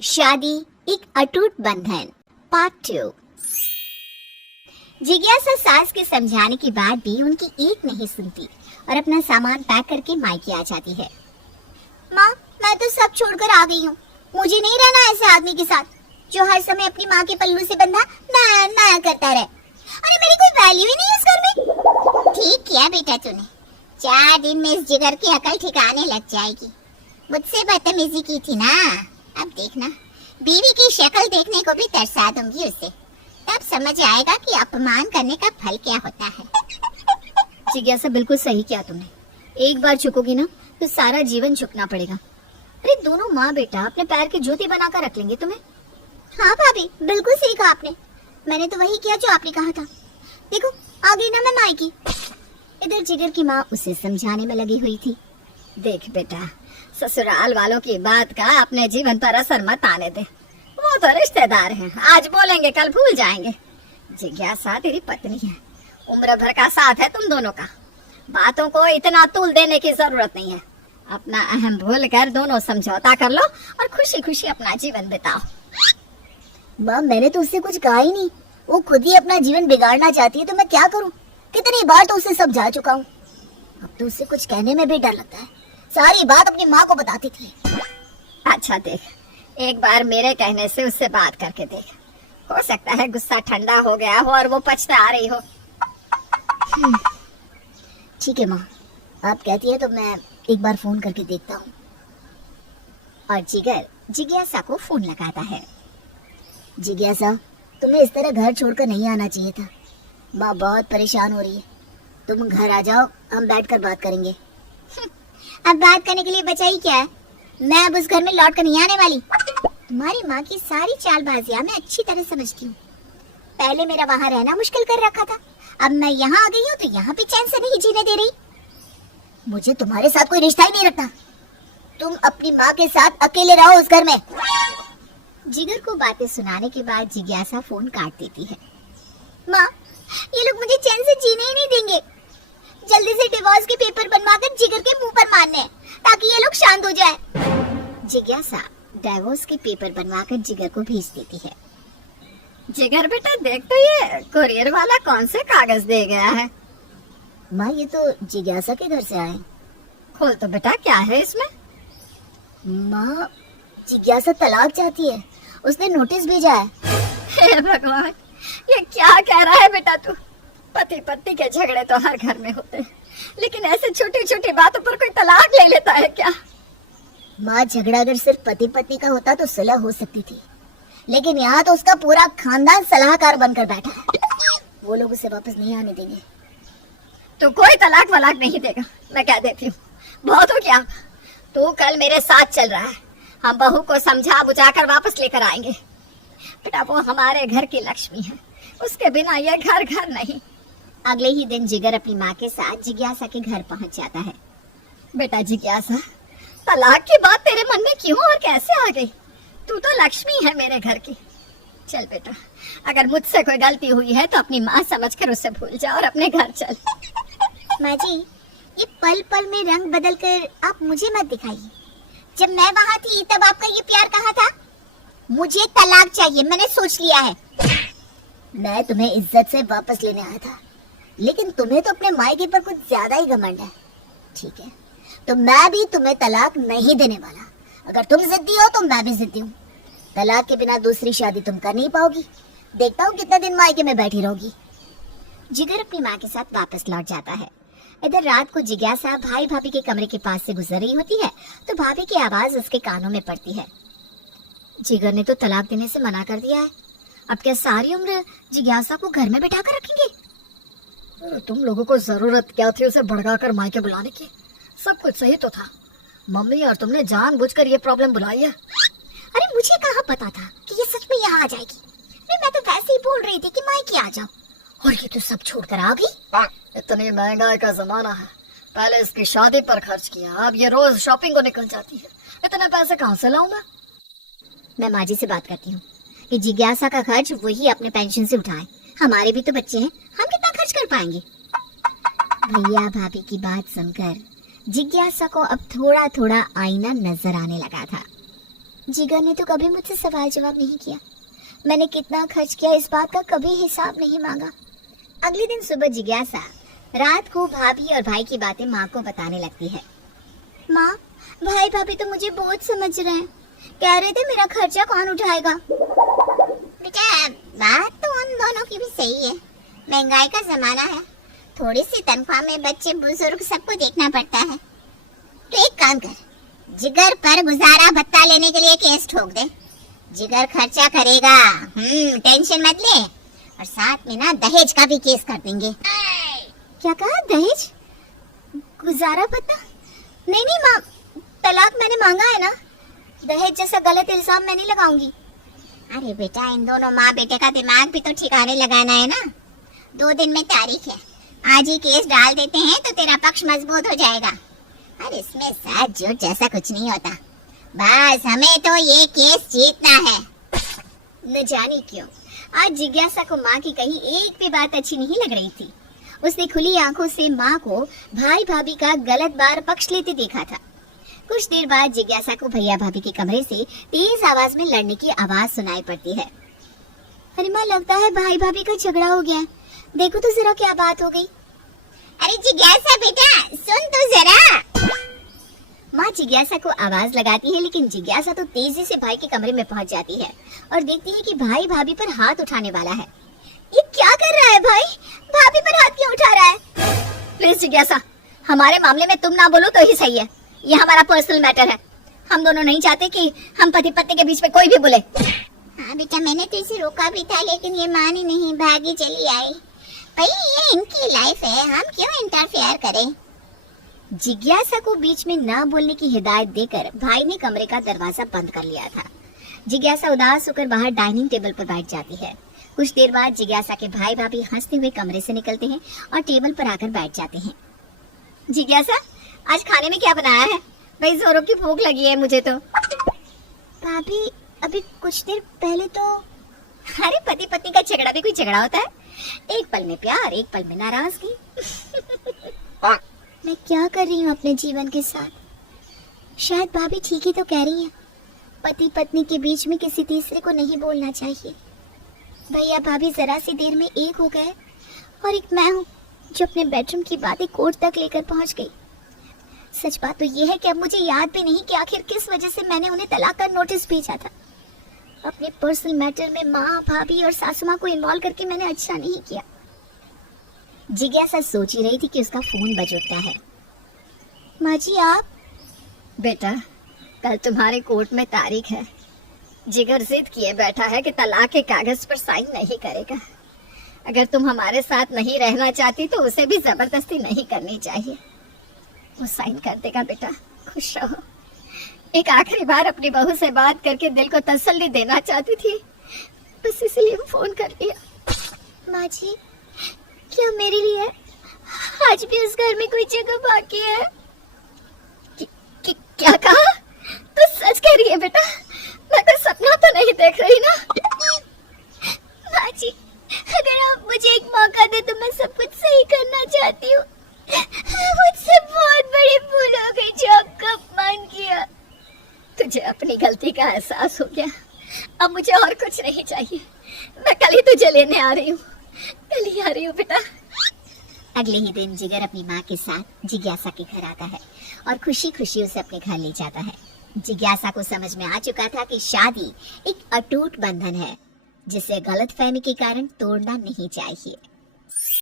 शादी एक अटूट बंधन पार्ट 2। जिज्ञासा सास के समझाने के बाद भी उनकी एक नहीं सुनती और अपना सामान पैक करके मायके आ जाती है। माँ, मैं तो सब छोड़कर आ गई हूँ। मुझे नहीं रहना ऐसे आदमी के साथ जो हर समय अपनी माँ के पल्लू से बंधा नया नया करता रहे। अरे मेरी कोई वैल्यू ही नहीं है इस घर में। ठीक किया बेटा तूने। 4 दिन में इस जिगर की अकल ठिकाने लग जाएगी। मुझसे बदतमीजी की थी ना, अब देखना बीवी की शक्ल देखने को भी तरसा दूंगी उसे। तब समझ आएगा कि अपमान करने का फल क्या होता है। जिज्ञासा बिल्कुल सही किया तुमने। एक बार झुकोगी ना तो सारा जीवन झुकना पड़ेगा। अरे दोनों माँ बेटा अपने पैर की जूती बनाकर रख लेंगे तुम्हें। हाँ भाभी, बिल्कुल सही कहा आपने। मैंने तो वही किया जो आपने कहा था। देखो आ गई ना मैं मायकी। इधर जिगर की माँ उसे समझाने में लगी हुई थी। देख बेटा, ससुराल वालों की बात का अपने जीवन पर असर मत आने दे। वो तो रिश्तेदार हैं, आज बोलेंगे कल भूल जाएंगे। जिज्ञासा तेरी पत्नी है, उम्र भर का साथ है तुम दोनों का। बातों को इतना तूल देने की जरूरत नहीं है। अपना अहम भूल कर दोनों समझौता कर लो और खुशी खुशी अपना जीवन बिताओ। माँ, मैंने तो उससे कुछ कहा ही नहीं। वो खुद ही अपना जीवन बिगाड़ना चाहती है तो मैं क्या करूँ? कितनी बार तो उसे समझा चुका हूँ। अब तो उससे कुछ कहने में भी डर लगता है। सारी बात अपनी माँ को बताती थी। अच्छा देख, एक बार मेरे कहने से उससे बात करके देख। हो सकता है गुस्सा ठंडा हो गया हो और वो पछता आ रही हो। ठीक है माँ, आप कहती है तो मैं एक बार फोन करके देखता हूँ। और जिगर जिज्ञासा को फोन लगाता है। जिज्ञासा, तुम्हें इस तरह घर छोड़कर नहीं आना चाहिए था। माँ बहुत परेशान हो रही है। तुम घर आ जाओ, हम बैठकर बात करेंगे। अब बात करने के लिए बचा ही क्या है? मैं अब उस घर में लौट कर नहीं आने वाली। तुम्हारी माँ की सारी चालबाजियां मैं अच्छी तरह समझती हूँ। पहले मेरा वहाँ रहना मुश्किल कर रखा था, अब मैं यहाँ आ गई हूँ तो यहाँ भी चैन से नहीं जीने दे रही। मुझे तुम्हारे साथ कोई रिश्ता ही नहीं रखना। तुम अपनी माँ के साथ अकेले रहो उस घर में। जिगर को बातें सुनाने के बाद जिज्ञासा फोन काट देती है। माँ, ये लोग मुझे चैन से जीने ही नहीं देंगे। जल्दी से डिवोर्स के पेपर बनवाकर जिगर के मुंह पर मारने हैं, ताकि ये लोग शांत हो जाए। जिज्ञासा डिवोर्स के पेपर बनवाकर जिगर को भेज देती है। जिगर बेटा देख तो ये कुरियर वाला कौन से कागज दे गया है। माँ, ये तो जिज्ञासा के घर से आए। खोल तो बेटा, क्या है इसमें? माँ, जिज्ञासा तलाक चाहती है। उसने नोटिस भेजा है। हे भगवान, ये क्या कह रहा है बेटा तू? पति पत्नी के झगड़े तो हर घर में होते हैं, लेकिन ऐसे छोटी छोटी बातों पर कोई तलाक ले लेता है क्या? माँ, झगड़ा अगर सिर्फ पति पत्नी का होता तो सुलह हो सकती थी, लेकिन यहाँ तो उसका पूरा खानदान सलाहकार बनकर बैठा है। वो लोग उसे वापस नहीं आने देंगे। तो कोई तलाक वलाक नहीं देगा, मैं कह देती हूँ। बहुत हो गया, तू कल मेरे साथ चल रहा है। हम बहू को समझा बुझा कर वापस लेकर आएंगे। बेटा वो हमारे घर की लक्ष्मी है, उसके बिना ये घर घर नहीं। अगले ही दिन जिगर अपनी माँ के साथ जिज्ञासा के घर पहुंच जाता है। बेटा जिज्ञासा, तलाक की बात तेरे मन में क्यों और कैसे आ गई? तू तो लक्ष्मी है मेरे घर की। चल बेटा, अगर मुझसे कोई गलती हुई है तो अपनी माँ समझकर उसे भूल जा और अपने घर चल। माँ जी, ये पल पल में रंग बदल कर आप मुझे मत दिखाइए। जब मैं वहाँ थी तब आपका ये प्यार कहाँ था? मुझे तलाक चाहिए, मैंने सोच लिया है। मैं तुम्हें इज्जत से वापस लेने आया था, लेकिन तुम्हें तो अपने मायके पर कुछ ज्यादा ही घमंड है। ठीक है, तो मैं भी तुम्हें तलाक नहीं देने वाला। अगर तुम जिद्दी हो तो मैं भी जिद्दी हूँ। तलाक के बिना दूसरी शादी तुम कर नहीं पाओगी। देखता हूँ कितना दिन मायके में बैठी रहोगी। जिगर अपनी माँ के साथ वापस लौट जाता है। इधर रात को जिज्ञासा भाई भाभी के कमरे के पास से गुजर रही होती है तो भाभी की आवाज उसके कानों में पड़ती है। जिगर ने तो तलाक देने से मना कर दिया है। अब क्या सारी उम्र जिज्ञासा को घर में बिठा कर रखेंगे? तुम लोगों को जरूरत क्या थी उसे भड़काकर मायके बुलाने की? सब कुछ सही तो था। मम्मी और तुमने जानबूझकर ये प्रॉब्लम बुलाई है। अरे मुझे कहाँ पता था कि ये सच में यहाँ आ जाएगी। मैं तो वैसे ही बोल रही थी कि मायके आ जाओ, और ये तो सब छोड़कर आ गई। इतनी महंगाई का जमाना है, पहले इसकी शादी पर खर्च किया, अब ये रोज शॉपिंग को निकल जाती है। इतने पैसे कहाँ से लाऊं मैं? मैं माँ जी से बात करती हूँ कि जिज्ञासा का खर्च वही अपने पेंशन से उठाए। हमारे भी तो बच्चे हैं, हम कितना खर्च कर पाएंगे? भैया भाभी की बात सुनकर जिज्ञासा को अब थोड़ा थोड़ा आईना नजर आने लगा था। जिगर ने तो कभी मुझसे सवाल जवाब नहीं किया। मैंने कितना खर्च किया इस बात का कभी हिसाब नहीं मांगा। अगले दिन सुबह जिज्ञासा रात को भाभी और भाई की बातें माँ को बताने लगती है। माँ, भाई भाभी तो मुझे बहुत समझ रहे हैं, कह रहे थे मेरा खर्चा कौन उठाएगा। बेटा, बात तो उन दोनों की भी सही है, महंगाई का जमाना है, थोड़ी सी तनख्वाह में बच्चे बुजुर्ग सबको देखना पड़ता है। तो एक काम कर, जिगर पर गुजारा भत्ता लेने के लिए केस ठोक दे। जिगर खर्चा करेगा, टेंशन मत ले। और साथ में ना दहेज का भी केस कर देंगे। क्या कहा, दहेज? गुजारा भत्ता? नहीं नहीं माँ, तलाक मैंने मांगा है ना, दहेज जैसा गलत इल्जाम मैं नहीं लगाऊंगी। अरे बेटा, इन दोनों माँ बेटे का दिमाग भी तो ठिकाने लगाना है ना। 2 दिन में तारीख है, आज ही केस डाल देते हैं तो तेरा पक्ष मजबूत हो जाएगा। अरे इसमें सच झूठ जैसा कुछ नहीं होता, बस हमें तो ये केस जीतना है। न जाने क्यों आज जिज्ञासा को माँ की कहीं एक भी बात अच्छी नहीं लग रही थी। उसने खुली आंखों से माँ को भाई भाभी का गलत बार पक्ष लेते देखा था। कुछ देर बाद जिज्ञासा को भैया भाभी के कमरे से तेज आवाज में लड़ने की आवाज सुनाई पड़ती है। अरे माँ, लगता है भाई भाभी का झगड़ा हो गया, देखो तो जरा क्या बात हो गई। अरे जिज्ञासा बेटा, सुन तो जरा। माँ जिज्ञासा को आवाज लगाती है, लेकिन जिज्ञासा तो तेजी से भाई के कमरे में पहुंच जाती है और देखती है कि भाई भाभी पर हाथ उठाने वाला है। ये क्या कर रहा है भाई? भाभी पर हाथ क्यों उठा रहा है? प्लीज जिज्ञासा, हमारे मामले में तुम ना बोलो तो ही सही है, ये हमारा पर्सनल मैटर है। हम दोनों नहीं चाहते कि हम पति पत्नी के बीच में कोई भी बोले। हाँ बेटा, मैंने तो इसे रोका भी था, लेकिन ये मानी नहीं, भागी चली आई। भाई ये इनकी लाइफ है, हम क्यों इंटरफेयर करें। जिज्ञासा को बीच में ना बोलने की हिदायत देकर भाई ने कमरे का दरवाजा बंद कर लिया था। जिज्ञासा उदास होकर बाहर डाइनिंग टेबल पर बैठ जाती है। कुछ देर बाद जिज्ञासा के भाई भाभी हंसते हुए कमरे से निकलते हैं और टेबल पर आकर बैठ जाते हैं। जिज्ञासा, आज खाने में क्या बनाया है? भाई जोरों की भूख लगी है मुझे तो। भाभी, अभी कुछ देर पहले तो। अरे पति पत्नी का झगड़ा भी कोई झगड़ा होता है? एक पल में प्यार, एक पल में नाराजगी। मैं क्या कर रही हूँ अपने जीवन के साथ? शायद भाभी ठीक ही तो कह रही है, पति पत्नी के बीच में किसी तीसरे को नहीं बोलना चाहिए। भैया भाभी जरा सी देर में एक हो गए और एक मैं हूँ जो अपने बेडरूम की बातें कोर्ट तक लेकर पहुंच गई। सच बात तो यह है कि अब मुझे याद भी नहीं कि आखिर किस वजह से मैंने उन्हें तलाक का नोटिस भेजा था। अपने पर्सनल मैटर में माँ भाभी और सासू माँ को इन्वॉल्व करके मैंने अच्छा नहीं किया। जिज्ञासा सोच ही रही थी कि उसका फोन बज उठता है। माँ जी, आप? बेटा, कल तुम्हारे कोर्ट में तारीख है। जिगर जिद किए बैठा है कि तलाक के कागज पर साइन नहीं करेगा। अगर तुम हमारे साथ नहीं रहना चाहती तो उसे भी जबरदस्ती नहीं करनी चाहिए। वो साइन कर देगा बेटा, खुश रहो। एक आखिरी बार अपनी बहू से बात करके दिल को तसल्ली देना चाहती थी, बस इसलिए फोन कर दिया। माँ जी, क्या मेरे लिए आज भी उस घर में कोई जगह बाकी है? क्या कहा? तू सच कह रही है बेटा? मैं कोई सपना तो नहीं देख रही ना? माँ जी, अगर आप मुझे एक मौका दे तो मैं सब कुछ सही करना चाहती हूँ। मुझसे बहुत बड़ी भूल हो गई जो आपका अपमान किया। तुझे अपनी गलती का एहसास हो गया, अब मुझे और कुछ नहीं चाहिए। मैं कल ही तुझे लेने आ रही हूँ, कल ही आ रही हूँ बेटा। अगले ही दिन जिगर अपनी माँ के साथ जिज्ञासा के घर आता है और खुशी खुशी उसे अपने घर ले जाता है। जिज्ञासा को समझ में आ चुका था कि शादी एक अटूट बंधन है जिसे गलतफहमी के कारण तोड़ना नहीं चाहिए।